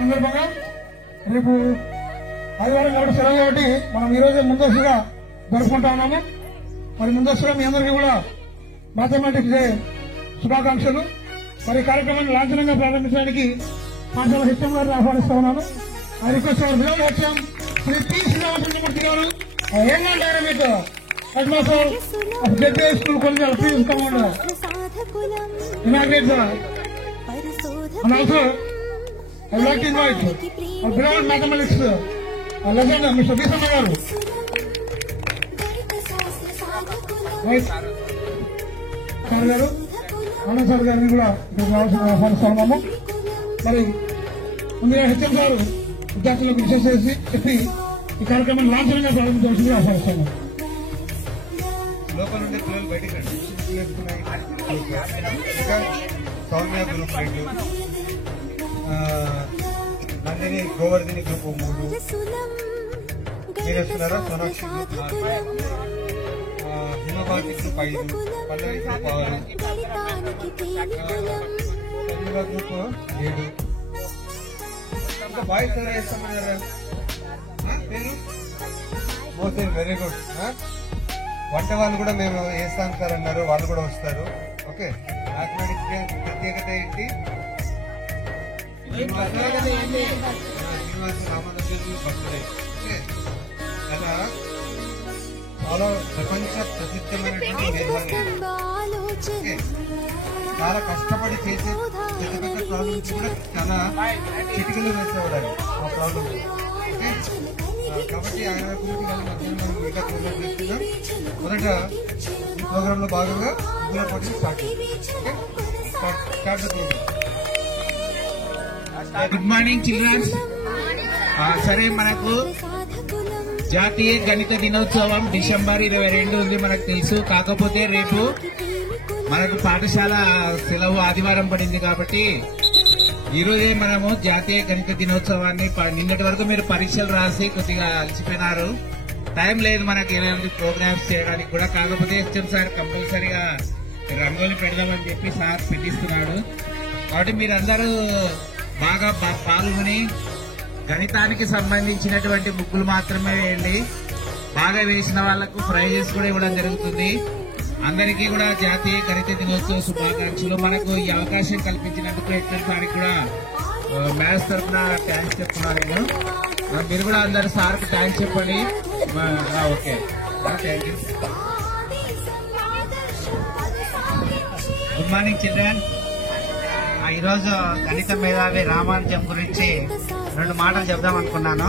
సందర్భంగా రేపు ఆదివారం కాబట్టి సెలవు కాబట్టి మనం ఈరోజు ముందస్తుగా జరుపుకుంటా ఉన్నాము. మరి ముందస్తుగా మీ అందరికీ కూడా మ్యాథమెటిక్స్ డే శుభాకాంక్షలు. మరి కార్యక్రమాన్ని లాంఛనంగా ప్రారంభించడానికి పాఠశాల హెచ్ఎం గారిని ఆహ్వానిస్తా ఉన్నాను. ఆ request Vijay HM Shri P Sriramachandramurthy గారు ఏంటంటారు మీకు head master ZP school college తీసుకున్నాడు inaugurate and also I would like to invite our beloved mathematics legend Mr. B. Sama garu. Right, sir గారు ఆనంద్ సార్ గారిని కూడా ఇక్కడికి రావాల్సిన ఆహ్వానిస్తున్నాము. మరి ముందుగా హెచ్ఎం గారు విద్యార్థులకు విశేష చెప్పి ఈ కార్యక్రమాన్ని లాంఛనంగా ప్రారంభించవలసిందిగా ఆహ్వానిస్తున్నాము. లోపల నుండి పిల్లలు బయటికి రండి. సౌమ్య గ్రూప్ 2, నందిని గోవర్ధిని గ్రూప్ 3, మీరు వస్తున్నారా? సోనాక్షి గ్రూప్ 4, హిమభారతి గ్రూప్ 5, పల్లవి గ్రూప్ 6, గ్రూప్ 7. బాయ్స్ ఎవరు వేస్తామన్నారా? మోసేన్ వెరీ గుడ్. వంట వాళ్ళు కూడా మేము వేస్తాం సార్ అన్నారు, వాళ్ళు కూడా వస్తారు. ఓకే, మ్యాథమెటిక్స్ ప్రత్యేకత ఏంటి? శ్రీనివాస రామానుజన్ బర్త్డే. అలా చాలా ప్రపంచ ప్రసిద్ధమైనటువంటి మేధావి. చాలా కష్టపడి చేసే పెద్ద పెద్ద ప్రాబ్లమ్స్ కూడా చాలా చిటికలు వేసేవాడు ఆ ప్రాబ్లమ్. కాబట్టి ఆయన గురించి కానీ మధ్యాహ్నం మిగతా ప్రోగ్రామ్ చేస్తున్నాం. మొదట ఈ ప్రోగ్రామ్ లో భాగంగా ముగ్గుల పోటీ స్టార్ట్ చేద్దాం. Good morning childrens. సరే, మనకు జాతీయ గణిత దినోత్సవం డిసెంబర్ 22 ఉంది మనకు తెలుసు. కాకపోతే రేపు మనకు పాఠశాల సెలవు ఆదివారం పడింది కాబట్టి ఈరోజే మనము జాతీయ గణిత దినోత్సవాన్ని నిన్నటి వరకు మీరు పరీక్షలు రాసి కొద్దిగా అలసిపోయినారు. టైం లేదు మనకి ఎలాంటి ప్రోగ్రామ్స్ చేయడానికి కూడా. కాకపోతే హెచ్ఎం సార్ కంపల్సరీగా రంగోలి పెడదామని చెప్పి సార్ పెట్టిస్తున్నాడు. కాబట్టి మీరందరూ బాగా పాల్గొని గణితానికి సంబంధించినటువంటి ముగ్గులు మాత్రమే వేయండి. బాగా వేసిన వాళ్లకు ప్రైజెస్ కూడా ఇవ్వడం జరుగుతుంది. అందరికీ కూడా జాతీయ గణిత దినోత్సవ శుభాకాంక్షలు. మనకు ఈ అవకాశం కల్పించినందుకు హెచ్ఎం సార్కి కూడా మ్యాథ్స్ తరఫున థ్యాంక్స్ చెప్తున్నాను నేను. మీరు కూడా అందరు సార్కి థ్యాంక్స్ చెప్పండి. Okay, thank you. Good morning children. ఈరోజు గణిత మేధావి రామానుజం గురించి 2 మాటలు చెప్దాం అనుకున్నాను.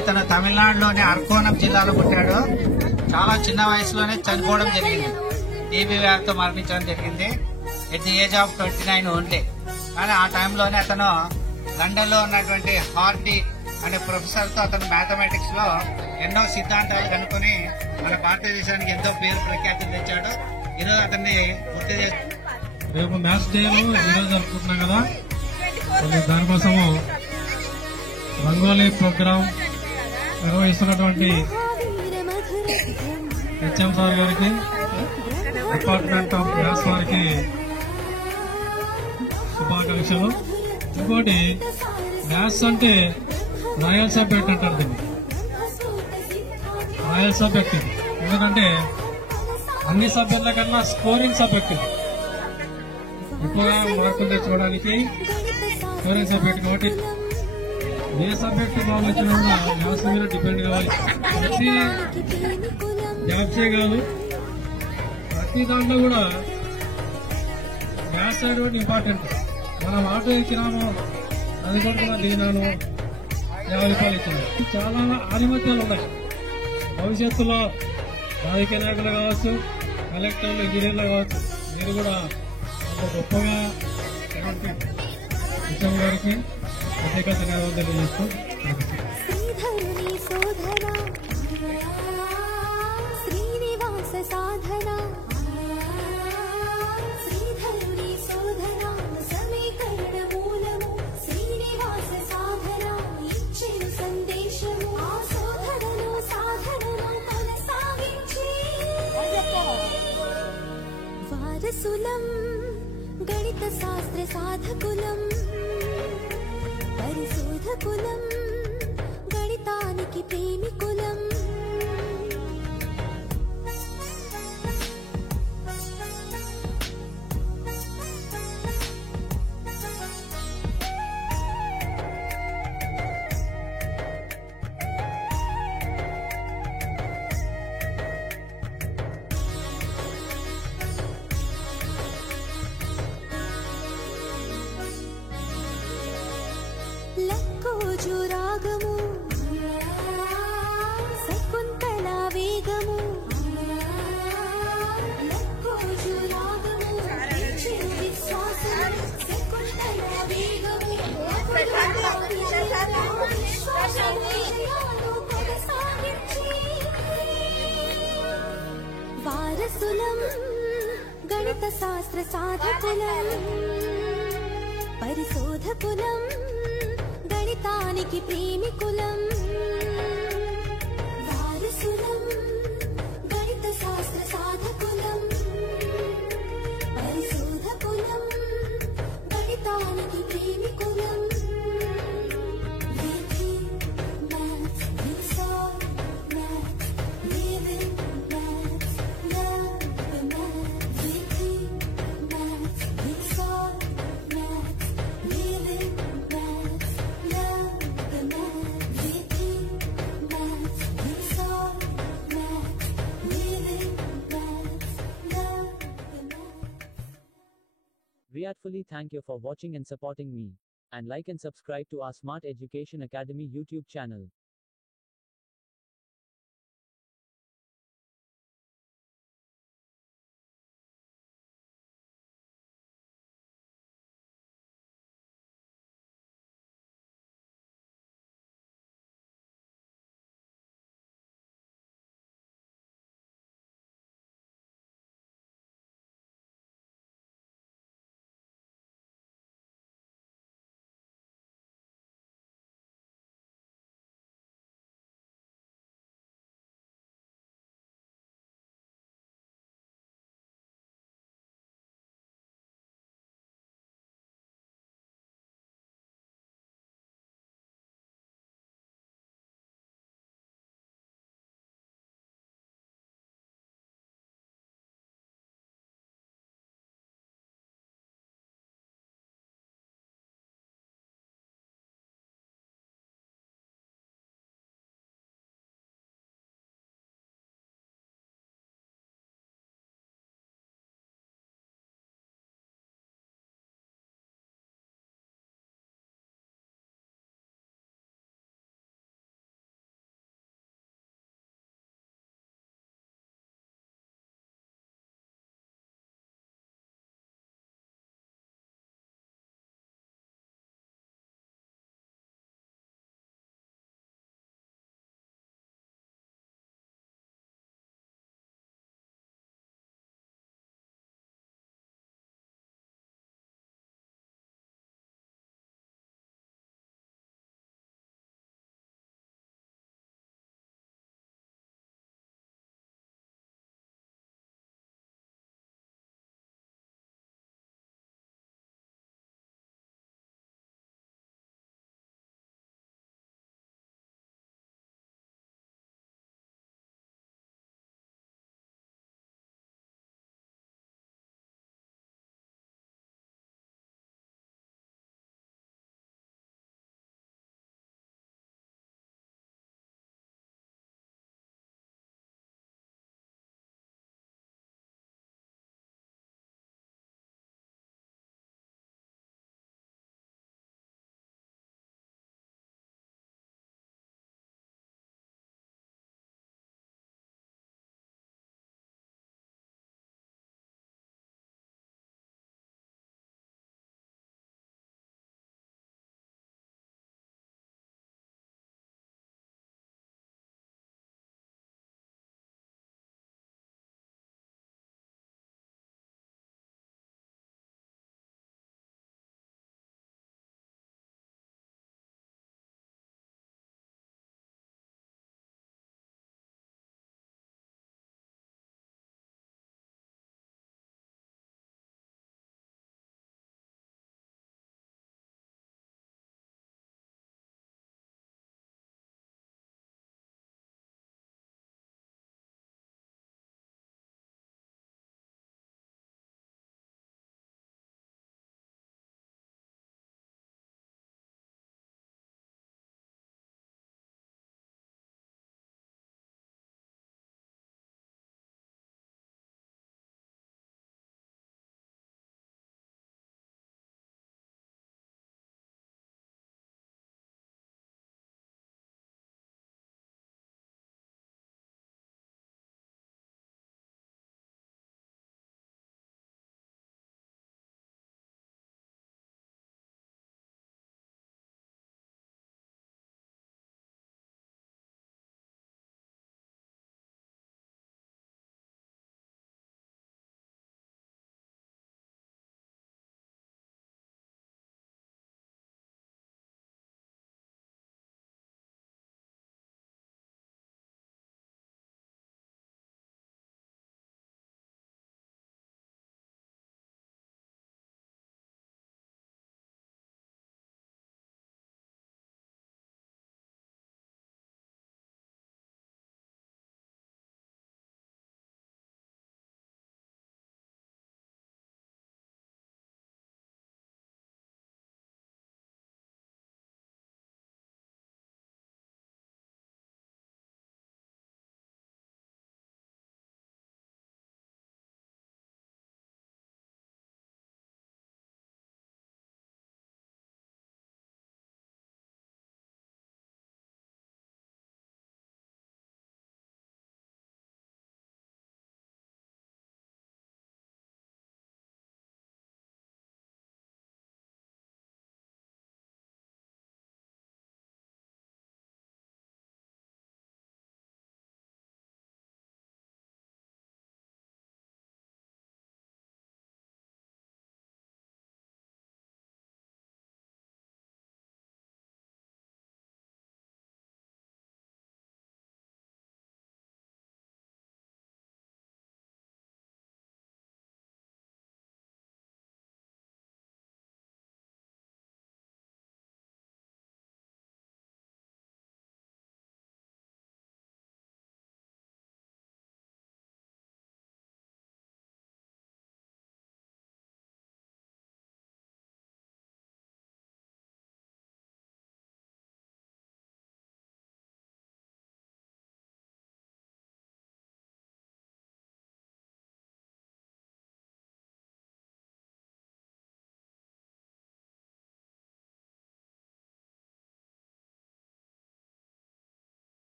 ఇతను తమిళనాడులోని అర్కోణం జిల్లాలో పుట్టాడు. చాలా చిన్న వయసులోనే చనిపోవడం జరిగింది. టీబీ వ్యాధితో మరణించడం జరిగింది at the age of 29 only. కానీ ఆ టైంలోనే అతను లండన్ లో ఉన్నటువంటి హార్డీ అనే ప్రొఫెసర్ తో అతను మ్యాథమెటిక్స్ లో ఎన్నో సిద్ధాంతాలు కనుక్కొని మన భారతదేశానికి ఎంతో పేరు ప్రఖ్యాతులు తెచ్చాడు. ఈరోజు అతన్ని గుర్తు చేసి రేపు మ్యాథ్స్ డేలో ఈరోజు జరుపుకుంటున్నాం కదా, దానికోసము రంగోలీ ప్రోగ్రాం నిర్వహిస్తున్నటువంటి హెచ్ఎం సార్ గారికి, డిపార్ట్మెంట్ ఆఫ్ మ్యాథ్స్ వారికి శుభాకాంక్షలు. ఇంకోటి, మ్యాథ్స్ అంటే రాయల్ సబ్జెక్ట్ అంటారు దీన్ని. రాయల్ సబ్జెక్ట్ ఇది. ఎందుకంటే అన్ని సబ్జెక్టుల కన్నా స్కోరింగ్ సబ్జెక్ట్ ఇది. ఎక్కువగా మార్కులు తెచ్చుకోవడానికి స్కోరింగ్ సబ్జెక్ట్. కాబట్టి ఏ సబ్జెక్ట్ బాగా వచ్చినా కూడా మ్యాథ్స్ మీద డిపెండ్ కావాలి. ప్రతి జాబ్సే కాదు, ప్రతి దాంట్లో కూడా మ్యాథ్స్ అనేటువంటి ఇంపార్టెంట్. మనం ఆటో ఎక్కినాము, అది కూడా దిగినాను, 50 రూపాయలు ఇచ్చాను. చాలా ఆధిపత్యాలు ఉన్నాయి. భవిష్యత్తులో రాజకీయ నాయకులు కావచ్చు, కలెక్టర్లు, ఇంజనీర్లు కావచ్చు, మీరు కూడా అంత గొప్పగా హెచ్ఎం గారికి ప్రత్యేక ధన్యవాదాలు తెలియజేస్తూ వారసులం గణిత శాస్త్ర సాధకులం పరిశోధకులం గణితానికి ప్రేమికులం లక్కోజు రాగము శకుంతల వేగము లక్కోజు రాగము విశ్వాసము శకుంతల వేగము వారసులం గణిత శాస్త్ర సాధకులం పరిశోధకులం గణితానికి ప్రేమికులం వారసులం గణిత శాస్త్ర సాధకులం పరిశోధకులం గణితానికి ప్రేమికులం We heartfully thank you for watching and supporting me. And like and subscribe to our Smart Education Academy YouTube channel.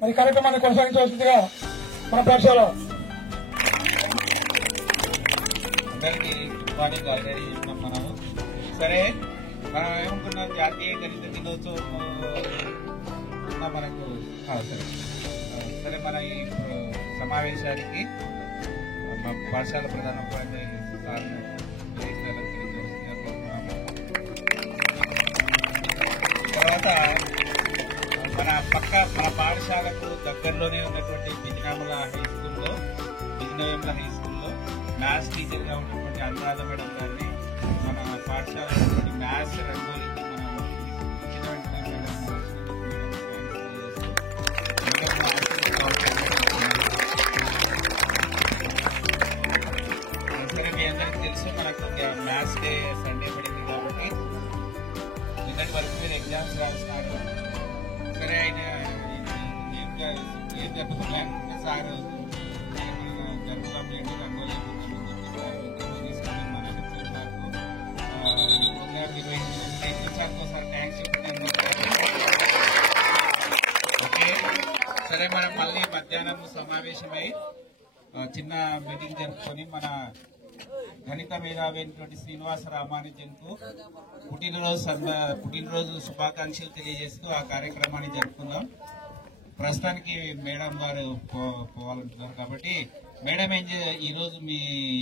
మరి కార్యక్రమాన్ని కొనసాగించవలసిందిగా మన పాఠశాల అందరికీ మార్నింగ్ ఆల్రెడీ చెప్పినాం మనము. సరే మనం ఏమనుకున్నాం, జాతీయ గణిత దినోత్సవం మనకు సరే మన ఈ సమావేశానికి మా పాఠశాల ప్రధాన ఉపాధ్యాయులు సార్ను తర్వాత మన పాఠశాలకు దగ్గరలోనే ఉన్నటువంటి బిజినయముల హై స్కూల్లో మ్యాథ్స్ టీచర్ గా ఉన్నటువంటి అనురాధ మేడం గారిని మన పాఠశాల మ్యాథ్స్ రంగోలికి మనం ఇచ్చిన వెంటనే సరే మీ అందరికి తెలుసు మనకు మ్యాథ్స్ డే సండే పడింది కాబట్టి నిన్నటి వరకు మీరు ఎగ్జామ్స్ రాసినారు. సరే ఆయన ఏం జరుగుతుందంటే సార్ జరుగుతాం ఏంటి రంగోలీ తీసుకుని మన ఒకసారి థ్యాంక్స్ చెప్పండి. ఓకే సరే మనం మళ్ళీ మధ్యాహ్నం సమావేశమై చిన్న మీటింగ్ జరుపుకొని మన గణిత మేధావి అయినటువంటి శ్రీనివాస రామానుజన్కు పుట్టినరోజు శుభాకాంక్షలు తెలియజేస్తూ ఆ కార్యక్రమాన్ని జరుపుకుందాం. ప్రస్తుతానికి మేడం గారు పోవాలంటున్నారు కాబట్టి మేడం ఈరోజు మీ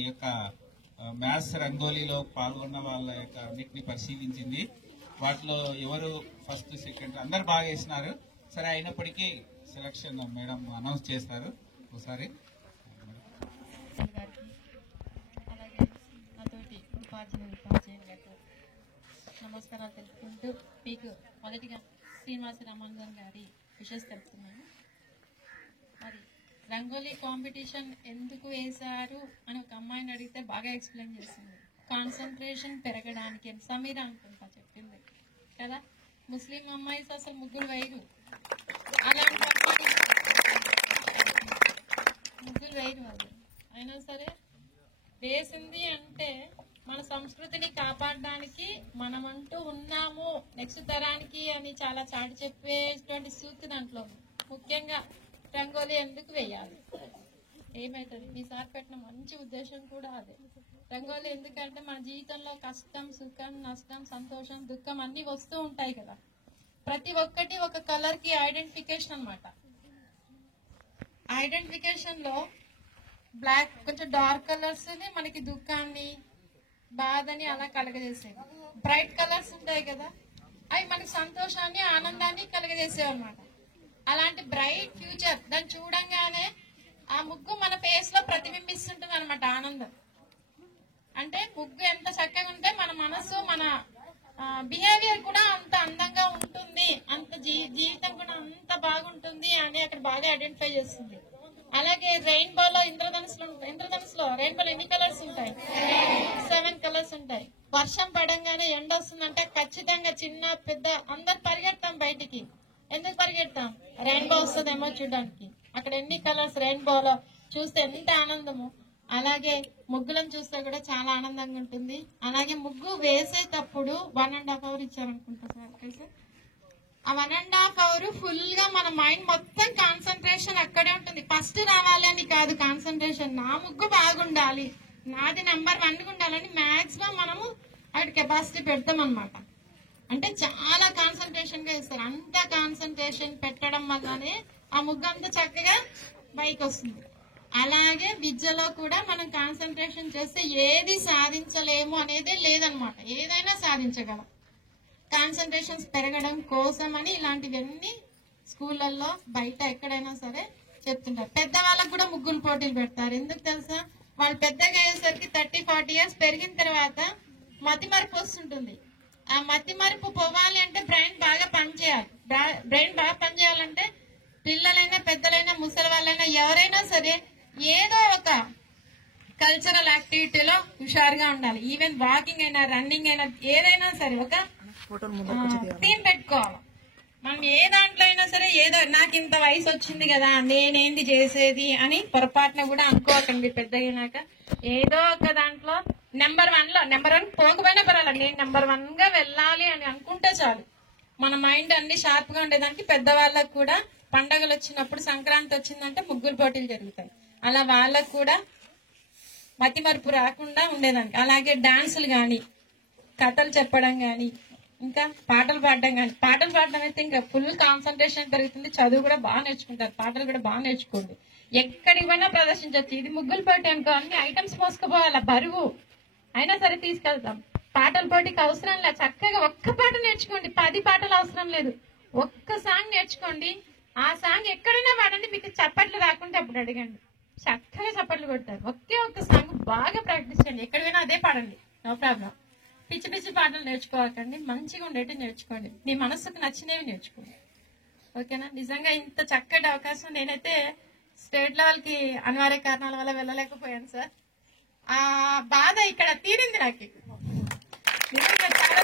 యొక్క మ్యాథ్స్ రంగోలీలో పాల్గొన్న వాళ్ళ యొక్క అన్నిటిని పరిశీలించింది. వాటిలో ఎవరు ఫస్ట్ సెకండ్ అందరు బాగా వేసినారు. సరే అయినప్పటికీ సెలక్షన్ మేడం అనౌన్స్ చేస్తారు ఒకసారి. అలాగే నాతోటి ఉపాధ్యాయులు నమస్కారాలు తెలుపుకుంటూ మీకు మొదటిగా శ్రీనివాస రామానుజన్ గారి విషెస్ తెలుపుతున్నాను. మరి రంగోలీ కాంపిటీషన్ ఎందుకు వేశారు అని ఒక అమ్మాయిని అడిగితే బాగా ఎక్స్ప్లెయిన్ చేసింది. కాన్సన్ట్రేషన్ పెరగడానికి సమీర అనుకుంటా చెప్పింది కదా. ముస్లిం అమ్మాయి అసలు ముగ్గురు వేయరు, అలాంటి ముగ్గురు వేయరు వాళ్ళు. అయినా సరే వేసింది అంటే మన సంస్కృతిని కాపాడడానికి మనమంటూ ఉన్నాము నెక్స్ట్ తరానికి అని చాలా చాటి చెప్పేటువంటి సూక్తి దాంట్లో. ముఖ్యంగా రంగోలీ ఎందుకు వేయాలి, ఏమవుతుంది, మీ సార్ పెట్టిన మంచి ఉద్దేశం కూడా అదే. రంగోలీ ఎందుకంటే మన జీవితంలో కష్టం, సుఖం, నష్టం, సంతోషం, దుఃఖం అన్ని వస్తూ ఉంటాయి కదా. ప్రతి ఒక్కటి ఒక కలర్ కి ఐడెంటిఫికేషన్ అన్నమాట. ఐడెంటిఫికేషన్ లో బ్లాక్ కొంచెం డార్క్ కలర్స్ మనకి దుఃఖాన్ని, బాధని అలా కలగజేసేవి. బ్రైట్ కలర్స్ ఉంటాయి కదా, అవి మనకి సంతోషాన్ని, ఆనందాన్ని కలగజేసేవి అనమాట. అలాంటి బ్రైట్ ఫ్యూచర్ దాన్ని చూడంగానే ఆ ముగ్గు మన ఫేస్ లో ప్రతిబింబిస్తుంటుంది అనమాట. ఆనందం అంటే ముగ్గు ఎంత చక్కగా ఉంటే మన మనసు, మన బిహేవియర్ కూడా అంత అందంగా ఉంటుంది, అంత జీవితం కూడా అంత బాగుంటుంది అని అక్కడ బాగా ఐడెంటిఫై చేస్తుంది. అలాగే రెయిన్బోలో ఇంద్రధనుసులో రెయిన్బోలో ఎన్ని కలర్స్ ఉంటాయి? 7 కలర్స్ ఉంటాయి. వర్షం పడంగానే ఎండ వస్తుందంటే ఖచ్చితంగా చిన్న పెద్ద అందరు పరిగెడతాం బయటికి. ఎందుకు పరిగెడతాం? రెయిన్బో వస్తుందేమో చూడడానికి. అక్కడ ఎన్ని కలర్స్ రెయిన్బోలో చూస్తే ఎంత ఆనందము. అలాగే ముగ్గులను చూస్తే కూడా చాలా ఆనందంగా ఉంటుంది. అలాగే ముగ్గు వేసేటప్పుడు 1.5 hours ఇచ్చారనుకుంటా సార్. ఆ 1.5 hours ఫుల్ గా మన మైండ్ మొత్తం కాన్సన్ట్రేషన్ అక్కడే ఉంటుంది. ఫస్ట్ రావాలి అని కాదు కాన్సన్ట్రేషన్, నా ముగ్గు బాగుండాలి, నాది నెంబర్ 1 ఉండాలని మాక్సిమం మనము అక్కడ కెపాసిటీ పెడతాం అనమాట. అంటే చాలా కాన్సన్ట్రేషన్ గా ఇస్తారు. అంత కాన్సన్ట్రేషన్ పెట్టడం వల్లనే ఆ ముగ్గు అంత చక్కగా పైకి వస్తుంది. అలాగే విద్యలో కూడా మనం కాన్సన్ట్రేషన్ చేస్తే ఏది సాధించలేము అనేది లేదనమాట. ఏదైనా సాధించగలం. కాన్సన్ట్రేషన్స్ పెరగడం కోసం అని ఇలాంటివన్నీ స్కూళ్ళల్లో బయట ఎక్కడైనా సరే చెప్తుంటారు. పెద్దవాళ్ళకు కూడా ముగ్గులు పోటీలు పెడతారు. ఎందుకు తెలుసా? వాళ్ళు పెద్దగా అయ్యేసరికి 30-40 years పెరిగిన తర్వాత మతి మరుపు వస్తుంటుంది. ఆ మతి మరుపు పోవాలి అంటే బ్రెయిన్ బాగా పనిచేయాలి. బ్రెయిన్ బాగా పనిచేయాలంటే పిల్లలైనా, పెద్దలైనా, ముసలి వాళ్ళైనా ఎవరైనా సరే ఏదో ఒక కల్చరల్ యాక్టివిటీలో హుషారుగా ఉండాలి. ఈవెన్ వాకింగ్ అయినా, రన్నింగ్ అయినా, ఏదైనా సరే ఒక టీం పెట్టుకోవాలి. మనం ఏ దాంట్లో అయినా సరే ఏదో నాకు ఇంత వయసు వచ్చింది కదా నేనేంటి చేసేది అని పొరపాటున కూడా అనుకోకండి. పెద్దయినాక ఏదో ఒక దాంట్లో నెంబర్ 1 పోకపోయినా పర్వాలేదు, నేను నెంబర్ 1 గా వెళ్ళాలి అని అనుకుంటే చాలు. మన మైండ్ అన్ని షార్ప్ గా ఉండేదానికి పెద్దవాళ్ళకు కూడా పండగలు వచ్చినప్పుడు సంక్రాంతి వచ్చిందంటే ముగ్గులు పోటీలు జరుగుతాయి. అలా వాళ్ళకు కూడా మతిమరుపు రాకుండా ఉండేదానికి. అలాగే డాన్సులు కానీ, కథలు చెప్పడం కానీ, ఇంకా పాటలు పాడడం కానీ. పాటలు పాడడం అయితే ఇంకా ఫుల్ కాన్సన్ట్రేషన్ పెరుగుతుంది. చదువు కూడా బాగా నేర్చుకుంటారు. పాటలు కూడా బాగా నేర్చుకోండి. ఎక్కడికి పోయినా ప్రదర్శించవచ్చు. ఇది ముగ్గులు పోటీ అనుకో, అన్ని ఐటమ్స్ మోసుకుపోవాలా, బరువు అయినా సరే తీసుకెళ్తాం. పాటల పోటీకి అవసరం లేదు. చక్కగా ఒక్క పాట నేర్చుకోండి. 10 పాటలు అవసరం లేదు. ఒక్క సాంగ్ నేర్చుకోండి. ఆ సాంగ్ ఎక్కడైనా పాడండి. మీకు చప్పట్లు రాకుంటే అప్పుడు అడగండి. చక్కగా చప్పట్లు కొడతారు. ఒక్క సాంగ్ బాగా ప్రాక్టీస్ చేయండి. ఎక్కడైనా అదే పాడండి, నో ప్రాబ్లం. పిచ్చి పిచ్చి పాటలు నేర్చుకోవకండి. మంచిగా ఉండేవి నేర్చుకోండి. మీ మనసుకు నచ్చినవి నేర్చుకోండి. ఓకేనా? నిజంగా ఇంత చక్కటి అవకాశం నేనైతే స్టేట్ లెవెల్కి అనివార్య కారణాల వల్ల వెళ్ళలేకపోయాను సార్. ఆ బాధ ఇక్కడ తీరింది నాకు. నిజంగా చాలా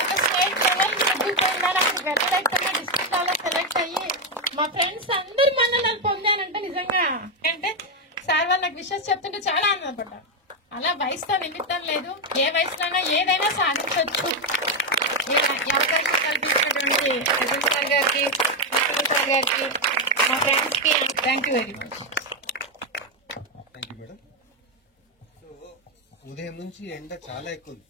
ఒక స్టేట్ లెవెల్ వెళ్ళలేకపోయినా డిస్ట్రిక్ట్ లెవెల్ సెలెక్ట్ అయ్యి మా ఫ్రెండ్స్ అందరి మన్ననలు పొందానంటే నిజంగా అంటే సార్ వాళ్ళు నాకు విషయం చెప్తుంటే చాలా ఆనందపడ్డాను. అలా వయసుతో నిమిత్తం లేదు. ఏ వయసులోనైనా ఏదైనా సాధించవచ్చు. ఈ అవకాశం కల్పించినటువంటి అర్జున్ సార్ గారికి, సార్ గారికి, మా ఫ్రెండ్స్ కి thank you very much. Thank you madam. So ఉదయం నుంచి ఎండ చాలా ఎక్కువ ఉంది.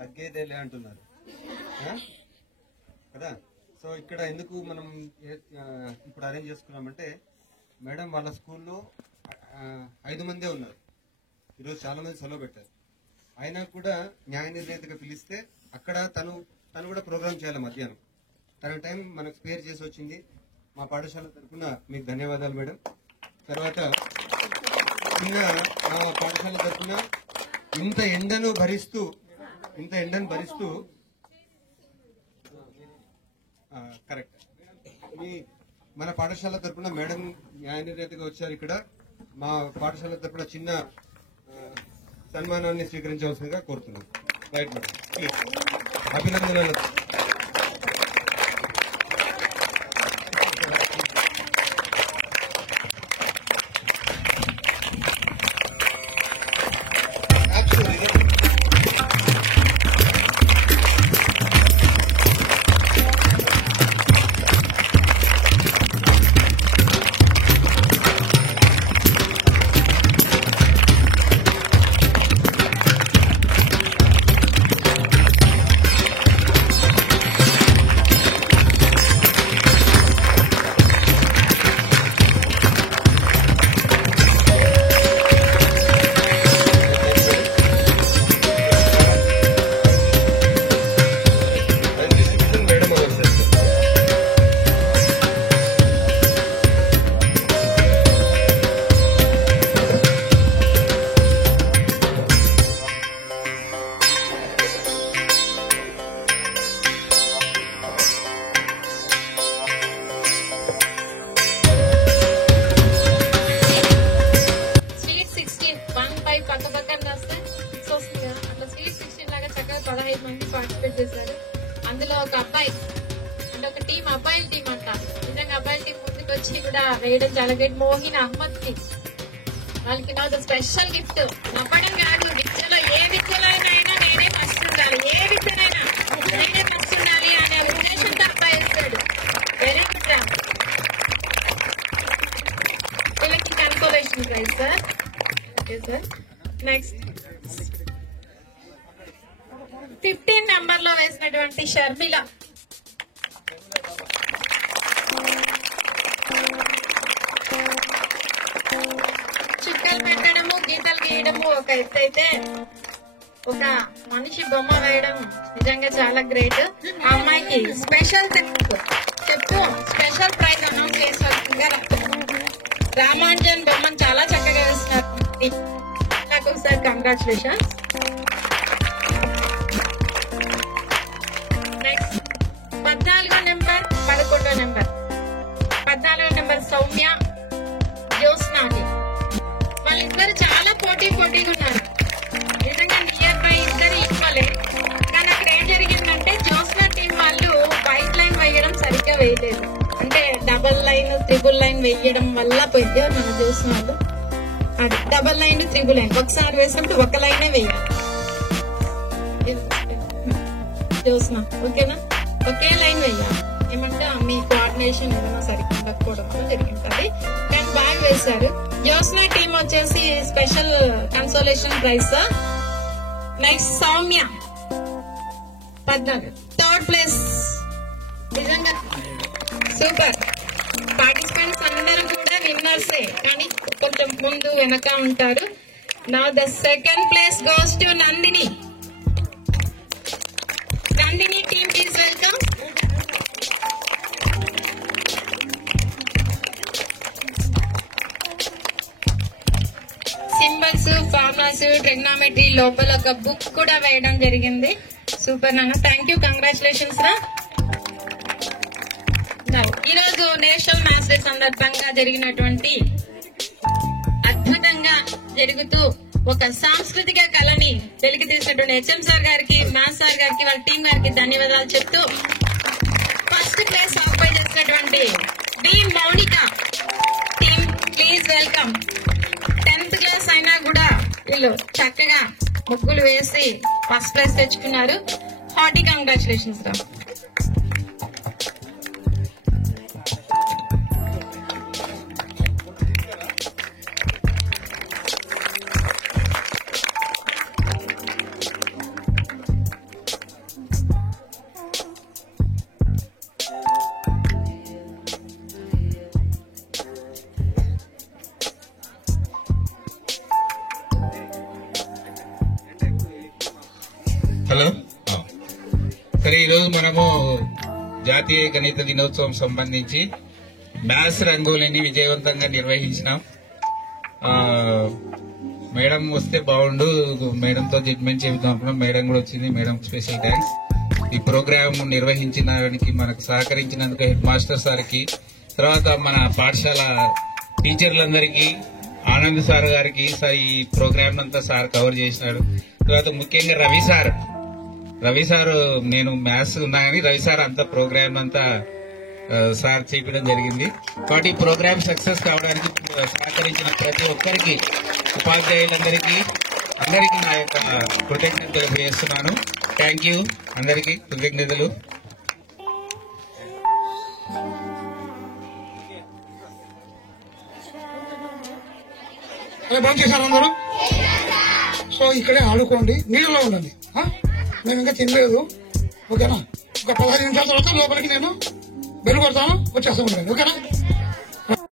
తగ్గేదేలే అంటున్నారు కదా. సో ఇక్కడ ఎందుకు మనం ఇప్పుడు అరేంజ్ చేసుకున్నామంటే, మేడం వాళ్ళ స్కూల్లో 5 మందే ఉన్నారు. ఈరోజు చాలా మంది సెలవు పెట్టారు. అయినా కూడా న్యాయ నిర్ణేతగా పిలిస్తే అక్కడ తను కూడా ప్రోగ్రామ్ చేయాలి మధ్యాహ్నం. తన టైం మనకు స్పేర్ చేసి వచ్చింది. మా పాఠశాల తరఫున మీకు ధన్యవాదాలు మేడం. తర్వాత మా పాఠశాల తరఫున ఇంత ఎండను భరిస్తూ కరెక్ట్ మన పాఠశాల తరఫున మేడం న్యాయ నిర్ణేతగా వచ్చారు. ఇక్కడ మా పాఠశాల తరఫున చిన్న సన్మానాన్ని స్వీకరించవలసిందిగా కోరుతున్నాను. Right madam, please. అభినందనలు. అందులో ఒక అబ్బాయి అంటే ఒక టీం, అబ్బాయిల టీం అంట. నిజంగా అబ్బాయిల టీం ముందుకు వచ్చి కూడా వేయడం చాలా గ్రేట్. మోహిన్ అహ్మద్ కి వాళ్ళకి నాకు స్పెషల్ గిఫ్ట్. నవ్వడం కాదు, విద్యలో ఏ విద్యలో అయినా నేనే ఫస్ట్ ఉండాలి, ఏ విద్యనైనా నేనే ఫస్ట్ ఉండాలి అనే ఉద్దేశంతో అబ్బాయి ఇస్తాడు. వెరీ గుడ్ రా. వీళ్ళకి consolation praise sir. Okay sir. Next 15 number లో వేసినటువంటి షర్మిల. చుక్కలు పెట్టడము, గీతలు గీయడము ఒక ఎత్తు అయితే, ఒక మనిషి బొమ్మ వేయడం నిజంగా చాలా గ్రేట్. ఆ అమ్మాయికి స్పెషల్ చెప్తూ స్పెషల్ ప్రైజ్ అనౌన్స్ చేసినట్టుగా రామాంజన్ బొమ్మను చాలా చక్కగా వేస్తున్నారు. నాకు సార్ కంగ్రాచులేషన్స్. నెక్స్ట్ 14వ నెంబర్, 11వ నెంబర్. 14వ నెంబర్ సౌమ్య, జ్యోత్స్నాని. వాళ్ళిద్దరు చాలా పోటీగా ఉన్నారు. నిజంగా నియర్ బై ఇద్దరు ఈక్వలే. కానీ అక్కడ ఏం జరిగిందంటే జ్యోత్స్నా టీం వాళ్ళు వైట్ లైన్ వేయడం సరిగ్గా వేయలేదు. అంటే డబల్ లైన్, త్రిబుల్ లైన్ వేయడం వల్ల పోయింది మన జ్యోత్స్నా వాళ్ళు. అది డబల్ లైన్, త్రిబుల్ లైన్ ఒకసారి వేసినప్పుడు ఒక లైనే వేయాలి జ్యోత్స్నా. ఓకేనా? ఒకే లైన్ వేయాలి. కాంబినేషన్ ఏదైనా సరిగ్గా ఉండకపోవడం వల్ల జరిగింది. కానీ బాగా వేశారు. జ్యోత్స్న టీమ్ వచ్చేసి special consolation praise. Next Soumya 14 third place. నిజంగా సూపర్. పార్టిసిపెంట్స్ అందరూ కూడా విన్నర్సే, కానీ కొంచెం ముందు వెనక ఉంటారు. నా the second place goes to Nandini. Nandini team please welcome. Symbols, formulas, trigonometry లోపల ఒక బుక్ కూడా వేయడం జరిగింది. సూపర్ నాన్న, థ్యాంక్ యూ, కంగ్రాచులేషన్స్ రా. ఈ రోజు నేషనల్ మ్యాథ్స్ డే సందర్భంగా జరిగినటువంటి అద్భుతంగా జరుగుతూ ఒక సాంస్కృతిక కళని వెలికి తీసినటువంటి హెచ్ఎం సార్ గారికి, మ్యాథ్స్ సార్ గారికి, వాళ్ళ టీం గారికి ధన్యవాదాలు చెప్తూ ఫస్ట్ ప్లేస్ ఆక్యుపై చేసినటువంటి B Mounika team please welcome. 10th class అయినా కూడా వీళ్ళు చక్కగా ముగ్గులు వేసి ఫస్ట్ ప్లేస్ తెచ్చుకున్నారు. హార్టీ కంగ్రాచులేషన్స్ రా. హలో, సరే ఈరోజు మనము జాతీయ గణిత దినోత్సవం సంబంధించి మ్యాథ్స్ రంగోలీని విజయవంతంగా నిర్వహించినాం. మేడం వస్తే బాగుండు, మేడంతో జడ్మెంట్ చెబుతాం అనుకున్నాం. మేడం కూడా వచ్చింది. Madam special thanks. ఈ ప్రోగ్రామ్ నిర్వహించడానికి మనకు సహకరించినందుకు హెడ్ మాస్టర్ సార్కి, తర్వాత మన పాఠశాల టీచర్లందరికీ, ఆనంద్ సార్ గారికి. సార్ ఈ ప్రోగ్రామ్ అంతా సార్ కవర్ చేసినాడు. తర్వాత ముఖ్యంగా రవి సార్ నేను మ్యాథ్స్ ఉన్నా కానీ రవి సార్ అంతా ప్రోగ్రామ్ అంతా సార్ చేయడం జరిగింది. కాబట్టి ఈ ప్రోగ్రామ్ సక్సెస్ కావడానికి సహకరించిన ప్రతి ఒక్కరికి, ఉపాధ్యాయులందరికీ అందరికీ నా యొక్క కృతజ్ఞతలు తెలియజేస్తున్నాను. థ్యాంక్ యూ, అందరికీ కృతజ్ఞతలు. బంద్ చేశారు అందరూ. సో ఇక్కడే ఆడుకోండి, నీళ్ళలో ఉండండి. మేము ఇంకా తినలేదు, ఓకేనా? ఒక 15 నిమిషాల తర్వాత లోపలికి నేను బెల్ కొడతాను, వచ్చేస్తాను. ఓకేనా?